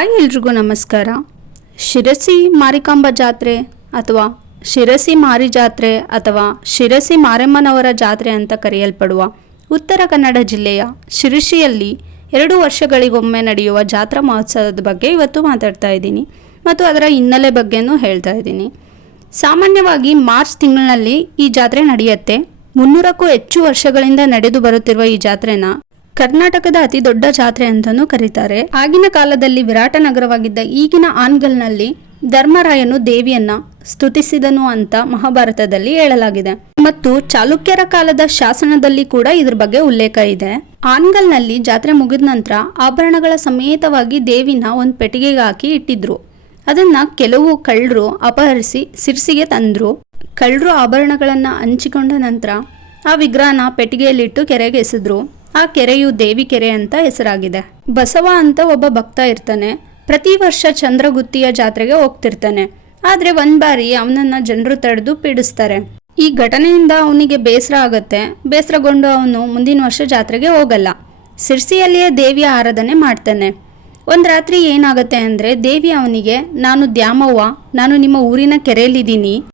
ಎಲ್ರಿಗೂ ನಮಸ್ಕಾರ. ಶಿರಸಿ ಮಾರಿಕಾಂಬ ಜಾತ್ರೆ ಅಥವಾ ಶಿರಸಿ ಮಾರಿ ಜಾತ್ರೆ ಅಥವಾ ಶಿರಸಿ ಮಾರಮ್ಮನವರ ಜಾತ್ರೆ ಅಂತ ಕರೆಯಲ್ಪಡುವ ಉತ್ತರ ಕನ್ನಡ ಜಿಲ್ಲೆಯ ಶಿರಸಿಯಲ್ಲಿ ಎರಡು ವರ್ಷಗಳಿಗೊಮ್ಮೆ ನಡೆಯುವ ಜಾತ್ರಾ ಮಹೋತ್ಸವದ ಬಗ್ಗೆ ಇವತ್ತು ಮಾತಾಡ್ತಾ ಇದ್ದೀನಿ ಮತ್ತು ಅದರ ಹಿನ್ನೆಲೆ ಬಗ್ಗೆನೂ ಹೇಳ್ತಾ ಇದ್ದೀನಿ. ಸಾಮಾನ್ಯವಾಗಿ ಮಾರ್ಚ್ ತಿಂಗಳಿನಲ್ಲಿ ಈ ಜಾತ್ರೆ ನಡೆಯುತ್ತೆ. ಮುನ್ನೂರಕ್ಕೂ ಹೆಚ್ಚು ವರ್ಷಗಳಿಂದ ನಡೆದು ಬರುತ್ತಿರುವ ಈ ಜಾತ್ರೆನ ಕರ್ನಾಟಕದ ಅತಿ ದೊಡ್ಡ ಜಾತ್ರೆ ಅಂತಾನೂ ಕರೀತಾರೆ. ಆಗಿನ ಕಾಲದಲ್ಲಿ ವಿರಾಟ ನಗರವಾಗಿದ್ದ ಈಗಿನ ಆನ್ಗಲ್ನಲ್ಲಿ ಧರ್ಮರಾಯನು ದೇವಿಯನ್ನ ಸ್ತುತಿಸಿದನು ಅಂತ ಮಹಾಭಾರತದಲ್ಲಿ ಹೇಳಲಾಗಿದೆ. ಮತ್ತು ಚಾಲುಕ್ಯರ ಕಾಲದ ಶಾಸನದಲ್ಲಿ ಕೂಡ ಇದ್ರ ಬಗ್ಗೆ ಉಲ್ಲೇಖ ಇದೆ. ಆನ್ಗಲ್ನಲ್ಲಿ ಜಾತ್ರೆ ಮುಗಿದ ನಂತರ ಆಭರಣಗಳ ಸಮೇತವಾಗಿ ದೇವಿನ ಒಂದು ಪೆಟ್ಟಿಗೆಗೆ ಹಾಕಿ ಇಟ್ಟಿದ್ರು. ಅದನ್ನ ಕೆಲವು ಕಳ್ಳರು ಅಪಹರಿಸಿ ಸಿರ್ಸಿಗೆ ತಂದ್ರು. ಕಳ್ಳರು ಆಭರಣಗಳನ್ನ ಹಂಚಿಕೊಂಡ ನಂತರ ಆ ವಿಗ್ರಹನ ಪೆಟ್ಟಿಗೆಯಲ್ಲಿಟ್ಟು ಕೆರೆಗೆ ಎಸೆದ್ರು. ಆ ಕೆರೆಯು ದೇವಿ ಕೆರೆ ಅಂತ ಹೆಸರಾಗಿದೆ. ಬಸವ ಅಂತ ಒಬ್ಬ ಭಕ್ತ ಇರ್ತಾನೆ. ಪ್ರತಿ ವರ್ಷ ಚಂದ್ರಗುತ್ತಿಯ ಜಾತ್ರೆಗೆ ಹೋಗ್ತಿರ್ತಾನೆ. ಆದ್ರೆ ಒಂದ್ ಬಾರಿ ಅವನನ್ನ ಜನರು ತಡೆದು ಪೀಡಿಸ್ತಾರೆ. ಈ ಘಟನೆಯಿಂದ ಅವನಿಗೆ ಬೇಸರ ಆಗತ್ತೆ. ಬೇಸರಗೊಂಡು ಅವನು ಮುಂದಿನ ವರ್ಷ ಜಾತ್ರೆಗೆ ಹೋಗಲ್ಲ. ಸಿರ್ಸಿಯಲ್ಲಿಯೇ ದೇವಿಯ ಆರಾಧನೆ ಮಾಡ್ತಾನೆ. ಒಂದು ರಾತ್ರಿ ಏನಾಗುತ್ತೆ ಅಂದರೆ ದೇವಿ ಅವನಿಗೆ, ನಾನು ದ್ಯಾಮವ್ವ, ನಾನು ನಿಮ್ಮ ಊರಿನ ಕೆರೆಯಲ್ಲಿದ್ದೀನಿ.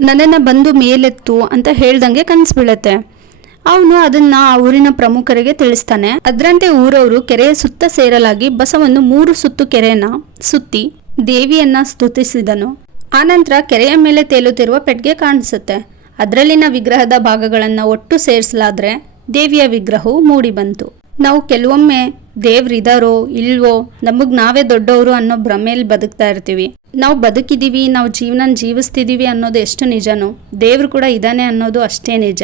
ನನ್ನನ್ನು ಬಂದು ಮೇಲೆತ್ತು ಅಂತ ಹೇಳ್ದಂಗೆ ಕನಸು ಬೀಳುತ್ತೆ. ಅವನು ಅದನ್ನ ಆ ಊರಿನ ಪ್ರಮುಖರಿಗೆ ತಿಳಿಸ್ತಾನೆ. ಅದರಂತೆ ಊರವರು ಕೆರೆಯ ಸುತ್ತ ಸೇರಲಾಗಿ ಬಸವನ್ನು ಮೂರು ಸುತ್ತು ಕೆರೆಯನ್ನ ಸುತ್ತಿ ದೇವಿಯನ್ನ ಸ್ತುತಿಸಿದನು. ಆನಂತರ ಕೆರೆಯ ಮೇಲೆ ತೇಲುತ್ತಿರುವ ಪೆಟ್ಟಿಗೆ ಕಾಣಿಸುತ್ತೆ. ಅದರಲ್ಲಿನ ವಿಗ್ರಹದ ಭಾಗಗಳನ್ನ ಒಟ್ಟು ಸೇರಿಸಲಾದ್ರೆ ದೇವಿಯ ವಿಗ್ರಹವು ಮೂಡಿ ಬಂತು. ನಾವು ಕೆಲವೊಮ್ಮೆ ದೇವ್ರಿದಾರೋ ಇಲ್ವೋ ನಮಗ್ ನಾವೇ ದೊಡ್ಡವರು ಅನ್ನೋ ಭ್ರಮೆಯಲ್ಲಿ ಬದುಕ್ತಾ ಇರ್ತೀವಿ. ನಾವು ಬದುಕಿದೀವಿ, ನಾವು ಜೀವನ ಜೀವಿಸ್ತಿದೀವಿ ಅನ್ನೋದು ಎಷ್ಟು ನಿಜನೋ ದೇವ್ರು ಕೂಡ ಇದ್ದಾನೆ ಅನ್ನೋದು ಅಷ್ಟೇ ನಿಜ.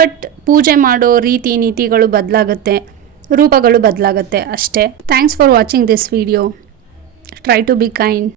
ಬಟ್ ಪೂಜೆ ಮಾಡೋ ರೀತಿ ನೀತಿಗಳು ಬದಲಾಗುತ್ತೆ, ರೂಪಗಳು ಬದಲಾಗುತ್ತೆ ಅಷ್ಟೇ. Thanks for watching this video try to be kind